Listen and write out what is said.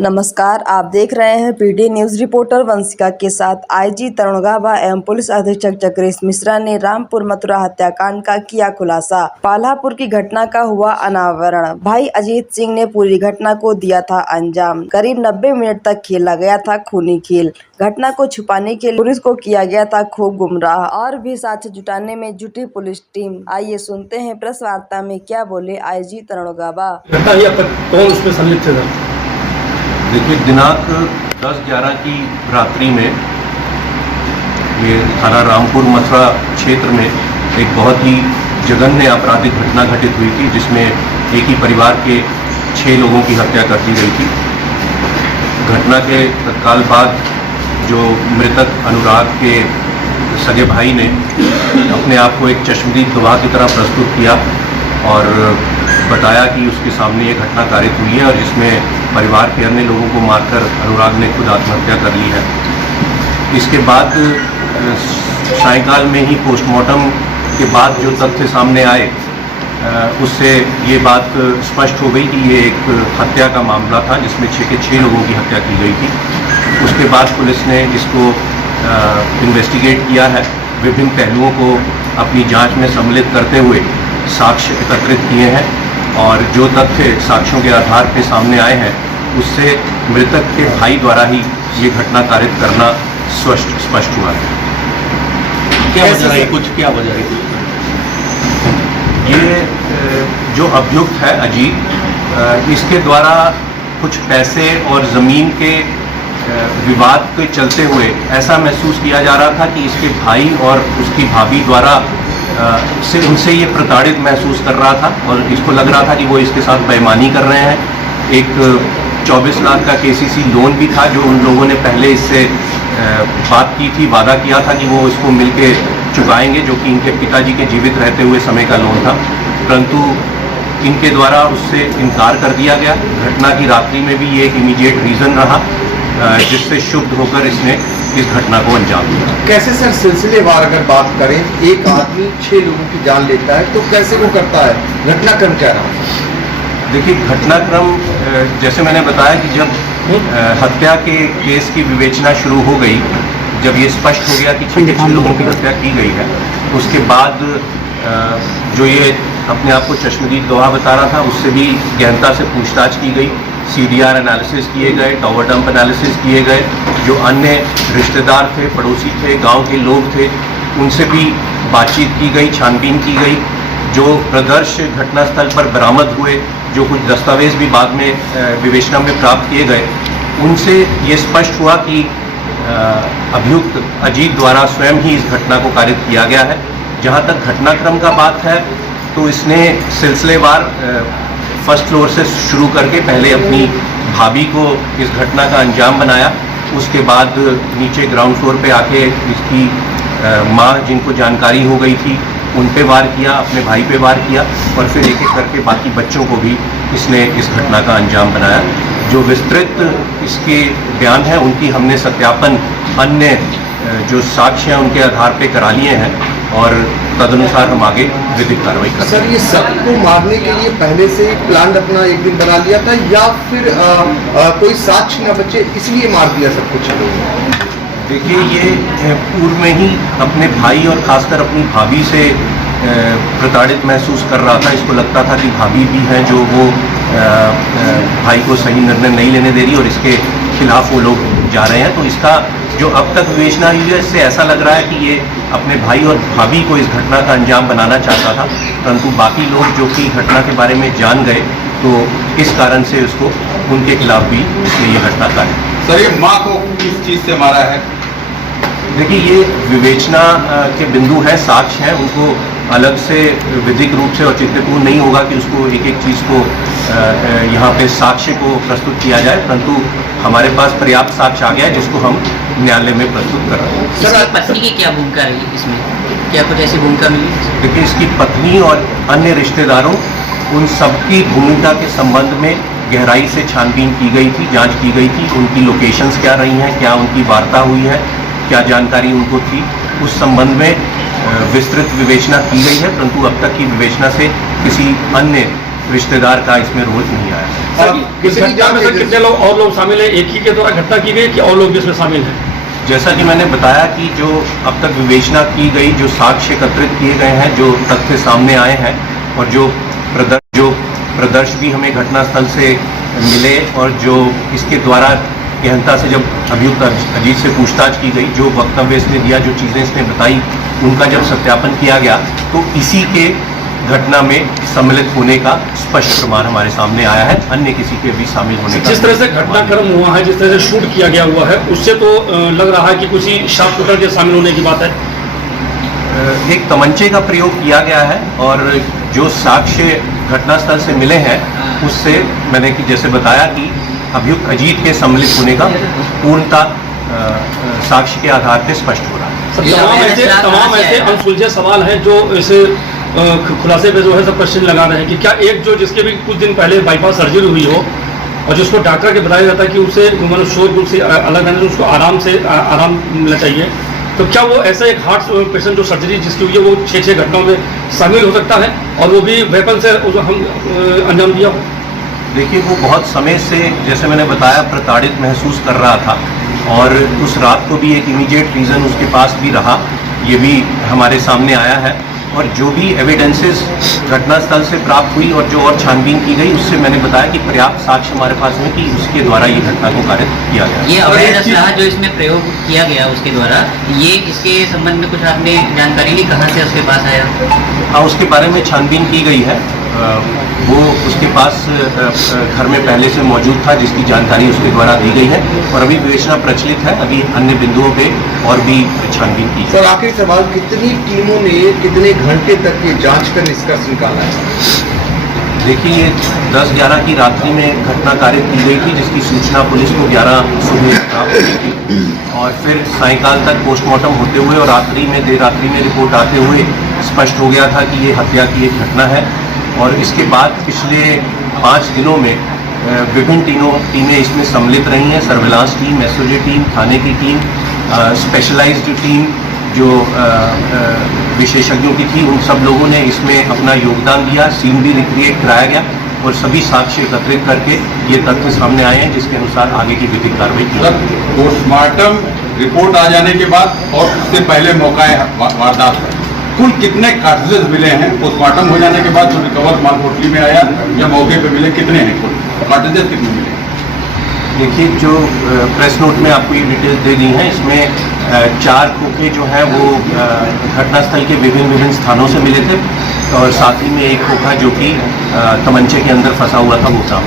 नमस्कार, आप देख रहे हैं पीडी न्यूज। रिपोर्टर वंशिका के साथ आईजी तरुण गाबा एवं पुलिस अधीक्षक जगदीश मिश्रा ने रामपुर मथुरा हत्याकांड का किया खुलासा। पालापुर की घटना का हुआ अनावरण। भाई अजीत सिंह ने पूरी घटना को दिया था अंजाम। करीब 90 मिनट तक खेला गया था खूनी खेल। घटना को छुपाने के लिए पुलिस को किया गया था खूब गुमराह। और भी साक्ष्य जुटाने में जुटी पुलिस टीम। आइए सुनते हैं प्रेस वार्ता में क्या बोले आईजी तरुण गाबा। कौन उसमें संलिप्त था? देखिए, दिनांक 10/11 की रात्रि में ये थाना रामपुर मथुरा क्षेत्र में एक बहुत ही जघन्य आपराधिक घटना घटित हुई थी, जिसमें एक ही परिवार के 6 लोगों की हत्या कर दी गई थी। घटना के तत्काल बाद जो मृतक अनुराग के सगे भाई ने अपने आप को एक चश्मदीद गवाह की तरह प्रस्तुत किया और बताया कि उसके सामने ये घटना कारित हुई है और जिसमें परिवार के अन्य लोगों को मारकर अनुराग ने खुद आत्महत्या कर ली है। इसके बाद सायंकाल में ही पोस्टमार्टम के बाद जो तथ्य सामने आए उससे ये बात स्पष्ट हो गई कि ये एक हत्या का मामला था, जिसमें 6 के 6 लोगों की हत्या की गई थी। उसके बाद पुलिस ने इसको इन्वेस्टिगेट किया है, विभिन्न पहलुओं को अपनी जांच में सम्मिलित करते हुए साक्ष्य एकत्रित किए हैं और जो तथ्य साक्ष्यों के आधार पर सामने आए हैं उससे मृतक के भाई द्वारा ही ये घटना कारित करना स्पष्ट हुआ है। क्या वजह है? क्या वजह है? ये जो अभियुक्त है अजीत, इसके द्वारा कुछ पैसे और ज़मीन के विवाद के चलते हुए ऐसा महसूस किया जा रहा था कि इसके भाई और उसकी भाभी द्वारा से उनसे ये प्रताड़ित महसूस कर रहा था और इसको लग रहा था कि वो इसके साथ बेईमानी कर रहे हैं। एक 24 लाख का केसीसी लोन भी था जो उन लोगों ने पहले इससे बात की थी, वादा किया था कि वो इसको मिलके चुकाएंगे, जो कि इनके पिताजी के जीवित रहते हुए समय का लोन था, परंतु इनके द्वारा उससे इनकार कर दिया गया। घटना की रात्रि में भी ये एक इमीडिएट रीज़न रहा जिससे शुद्ध होकर इसने इस घटना को अंजाम दिया। कैसे सर सिलसिलेवार अगर बात करें, एक आदमी 6 लोगों की जान लेता है तो कैसे वो करता है? घटनाक्रम क्या रहा? देखिए, घटनाक्रम जैसे मैंने बताया कि जब हत्या के केस की विवेचना शुरू हो गई, जब ये स्पष्ट हो गया कि 6 लोगों की हत्या की गई है, उसके बाद जो ये अपने आप को चश्मदीद गवाह बता रहा था उससे भी गहनता से पूछताछ की गई। CDR एनालिसिस किए गए, टावर डंप एनालिसिस किए गए। जो अन्य रिश्तेदार थे, पड़ोसी थे, गांव के लोग थे, उनसे भी बातचीत की गई, छानबीन की गई। जो प्रदर्श घटनास्थल पर बरामद हुए, जो कुछ दस्तावेज भी बाद में विवेचना में प्राप्त किए गए, उनसे ये स्पष्ट हुआ कि अभियुक्त अजीत द्वारा स्वयं ही इस घटना को कारित किया गया है। जहाँ तक घटनाक्रम का बात है तो इसने सिलसिलेवार फर्स्ट फ्लोर से शुरू करके पहले अपनी भाभी को इस घटना का अंजाम बनाया, उसके बाद नीचे ग्राउंड फ्लोर पे आके इसकी माँ जिनको जानकारी हो गई थी उन पे वार किया, अपने भाई पे वार किया और फिर एक एक करके बाकी बच्चों को भी इसने इस घटना का अंजाम बनाया। जो विस्तृत इसके बयान हैं उनकी हमने सत्यापन अन्य जो साक्ष्य हैं उनके आधार पे करा लिए हैं और तदनुसार हम आगे विधिक कार्रवाई करें। सर, ये सबको मारने के लिए पहले से प्लान अपना एक दिन बना लिया था या फिर कोई साक्ष्य न बचे इसलिए मार दिया सब कुछ? देखिए, ये पूर्व में ही अपने भाई और खासकर अपनी भाभी से प्रताड़ित महसूस कर रहा था। इसको लगता था कि भाभी भी हैं जो वो भाई को सही निर्णय नहीं लेने दे रही और इसके खिलाफ वो लोग जा रहे हैं। तो इसका जो अब तक विवेचना हुई है इससे ऐसा लग रहा है कि ये अपने भाई और भाभी को इस घटना का अंजाम बनाना चाहता था, परंतु बाकी लोग जो कि घटना के बारे में जान गए तो इस कारण से उसको उनके खिलाफ भी इसने ये घटना काटी। सर, ये माँ को किस चीज़ से मारा है? देखिए, ये विवेचना के बिंदु हैं, साक्ष्य हैं, उनको अलग से विधिक रूप से औचित्यपूर्ण नहीं होगा कि उसको एक एक चीज़ को यहाँ पे साक्ष्य को प्रस्तुत किया जाए, परंतु हमारे पास पर्याप्त साक्ष्य आ गया है जिसको हम न्यायालय में प्रस्तुत कर रहे हैं। सर, पत्नी की क्या भूमिका रही इसमें? क्या कुछ ऐसी भूमिका मिली? देखिए, इसकी पत्नी और अन्य रिश्तेदारों उन सबकी भूमिका के संबंध में गहराई से छानबीन की गई थी, जांच की गई थी। उनकी लोकेशंस क्या रही हैं, क्या उनकी वार्ता हुई है, क्या जानकारी उनको थी, उस संबंध में विस्तृत विवेचना की गई है, परंतु अब तक की विवेचना से किसी अन्य रिश्तेदार का इसमें रोल नहीं आया। सर, इस घटना में सर कितने लोग और लोग शामिल हैं? एक ही के द्वारा घटना की गई कि और लोग भी इसमें शामिल हैं? जैसा कि मैंने बताया कि जो अब तक विवेचना की गई, जो साक्ष्य एकत्रित किए गए हैं, जो तथ्य सामने आए हैं और जो प्रदर्श भी हमें घटनास्थल से मिले और जो इसके द्वारा गहनता से जब अभियुक्त अजीत से पूछताछ की गई, जो वक्तव्य इसने दिया, जो चीज़ें इसने बताई, उनका जब सत्यापन किया गया तो इसी के घटना में सम्मिलित होने का स्पष्ट प्रमाण हमारे सामने आया है। अन्य किसी के भी शामिल होने का जिस तरह से घटनाक्रम हुआ है, जिस तरह से शूट किया गया हुआ है, उससे तो लग रहा है कि किसी शार्प शूटर के शामिल होने की बात है। एक तमंचे का प्रयोग किया गया है और जो साक्ष्य घटनास्थल से मिले हैं उससे मैंने कि जैसे बताया कि अभियुक्त अजीत के सम्मिलित होने का पूर्णता साक्ष्य के आधार पर स्पष्ट हो रहा है। सर, तमाम ऐसे अनसुलझे सवाल हैं जो इसे खुलासे पे जो है सब क्वेश्चन लगा रहे हैं कि क्या एक जो जिसके भी कुछ दिन पहले बाईपास सर्जरी हुई हो और जिसको डॉक्टर के बताया जाता है कि उसे मतलब शोरगुल से अलग रहने से उसको आराम मिलना चाहिए, तो क्या वो ऐसा एक हार्ट पेशेंट जो सर्जरी जिसकी हुई है वो 6 घटनाओं में शामिल हो सकता है और वो भी वेपन से हम अंजाम दिया हो? देखिए, वो बहुत समय से, जैसे मैंने बताया, प्रताड़ित महसूस कर रहा था और उस रात को भी एक इमीडिएट रीज़न उसके पास भी रहा, ये भी हमारे सामने आया है। और जो भी एविडेंसेस घटनास्थल से प्राप्त हुई और जो और छानबीन की गई, उससे मैंने बताया कि पर्याप्त साक्ष्य हमारे पास है कि उसके द्वारा ये घटना को कारित किया गया। ये अवैध असलाह जो इसमें प्रयोग किया गया उसके द्वारा, ये इसके संबंध में कुछ आपने जानकारी ली, कहाँ से उसके पास आया? हाँ, उसके बारे में छानबीन की गई है। वो उसके पास घर में पहले से मौजूद था, जिसकी जानकारी उसके द्वारा दी गई है और अभी विवेचना प्रचलित है। अभी अन्य बिंदुओं पे और भी छानबीन की। सर, आखिरी सवाल, कितनी टीमों ने कितने घंटे तक ये जांच कर निष्कर्ष निकाला है? देखिए, ये 10-11 की रात्रि में घटना कारित की गई थी, जिसकी सूचना पुलिस को 11 सुबह प्राप्त हुई थी और फिर सायंकाल तक पोस्टमार्टम होते हुए और देर रात्रि में रिपोर्ट आते हुए स्पष्ट हो गया था कि ये हत्या की एक घटना है। और इसके बाद पिछले 5 दिनों में विभिन्न टीमें इसमें सम्मिलित रही हैं। सर्विलांस टीम, एसओजी टीम, थाने की टीम, स्पेशलाइज्ड टीम जो विशेषज्ञों की थी, उन सब लोगों ने इसमें अपना योगदान दिया। सीन भी रिक्रिएट कराया गया और सभी साक्ष्य एकत्रित करके ये तथ्य सामने आए हैं, जिसके अनुसार आगे की विधिक कार्रवाई की जाएगी। पोस्टमार्टम रिपोर्ट आ जाने के बाद और उससे पहले मौका वारदात है, कुल कितने कार्टरिजेस मिले हैं? पोस्टमार्टम हो जाने के बाद जो रिकवर माल पोटली में आया या मौके पे मिले, कितने हैं कुल कार्टरिजेस, कितने मिले? देखिए, जो प्रेस नोट में आपको ये डिटेल्स दे दी हैं, इसमें 4 खोखे जो हैं वो घटनास्थल के विभिन्न स्थानों से मिले थे और साथ ही में एक खोखा जो कि तमंचे के अंदर फंसा हुआ था, वो था।